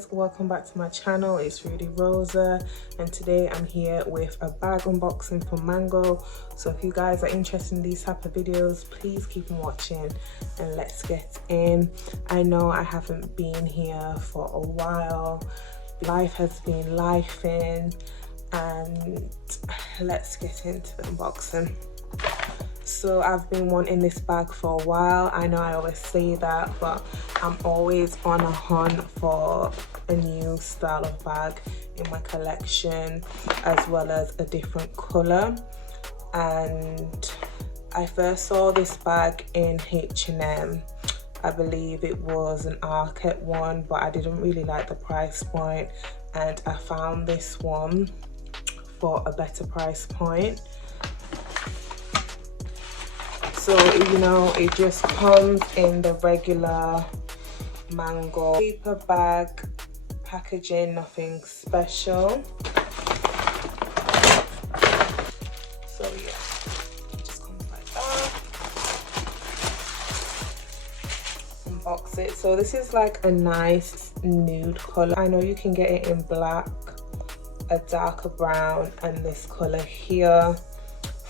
guys, welcome back to my channel. It's Rudie Rosa, and today I'm here with a bag unboxing from Mango. So if you guys are interested in these type of videos, please keep on watching and let's get in. I know I haven't been here for a while, life has been lifing, and let's get into the unboxing. So I've been wanting this bag for a while. I know I always say that, but I'm always on a hunt for a new style of bag in my collection, as well as a different color. And I first saw this bag in H&M. I believe it was an Arket one, but I didn't really like the price point, and I found this one for a better price point. So, you know, it just comes in the regular Mango paper bag packaging, nothing special. So yeah, it just comes like that. Unbox it. So this is like a nice nude color. I know you can get it in black, a darker brown, and this color here.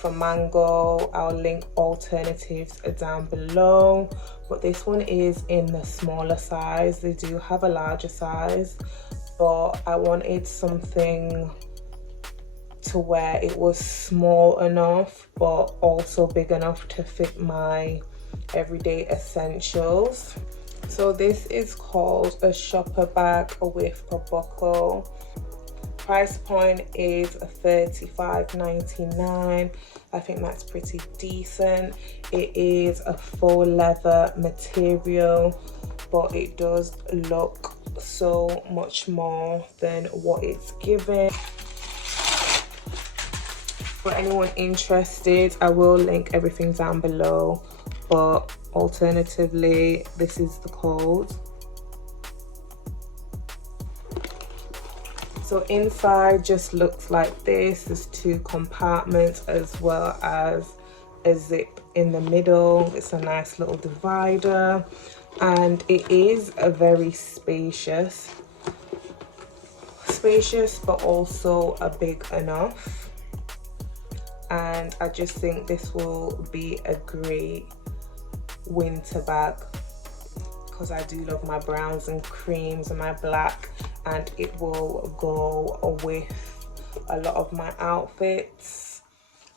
For Mango, I'll link alternatives down below, but this one is in the smaller size. They do have a larger size, but I wanted something to where it was small enough but also big enough to fit my everyday essentials. So this is called a shopper bag with a buckle. Price point is $35.99. I think that's pretty decent. It is a faux leather material, but it does look so much more than what it's given. For anyone interested, I will link everything down below, but alternatively, this is the code. So inside just looks like this. There's two compartments as well as a zip in the middle. It's a nice little divider, and it is a very spacious but also a big enough. And I just think this will be a great winter bag because I do love my browns and creams and my black, and it will go with a lot of my outfits,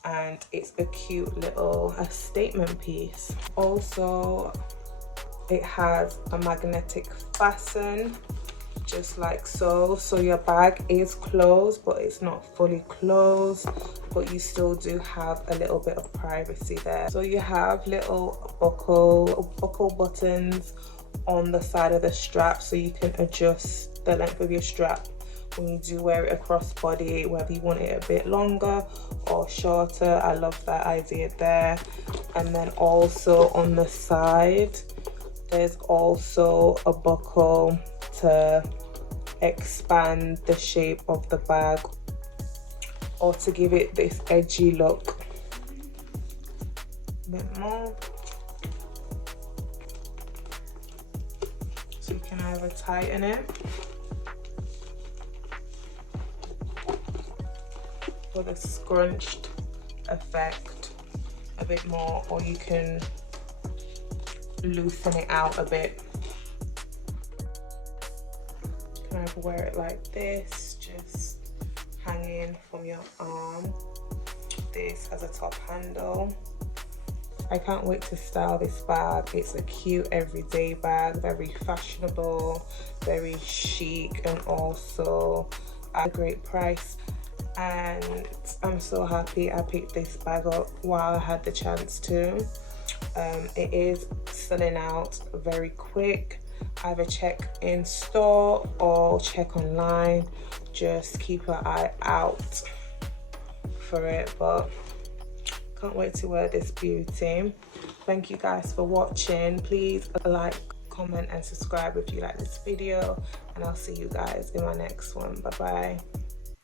and it's a cute little statement piece. Also, it has a magnetic fasten just like so, so your bag is closed but it's not fully closed, but you still do have a little bit of privacy there. So you have little buckle buttons on the side of the strap, so you can adjust the length of your strap when you do wear it across body, whether you want it a bit longer or shorter. I love that idea there. And then also on the side there's also a buckle to expand the shape of the bag or to give it this edgy look a bit more. So you can either tighten it with a scrunched effect a bit more, or you can loosen it out a bit. You can either wear it like this, just hanging from your arm. This has a top handle. I can't wait to style this bag. It's a cute everyday bag, very fashionable, very chic, and also at a great price. And I'm so happy I picked this bag up while I had the chance to. It is selling out very quick. Either check in store or check online. Just keep an eye out for it, but can't wait to wear this beauty. Thank you guys for watching. Please like, comment and subscribe if you like this video, and I'll see you guys in my next one. Bye bye.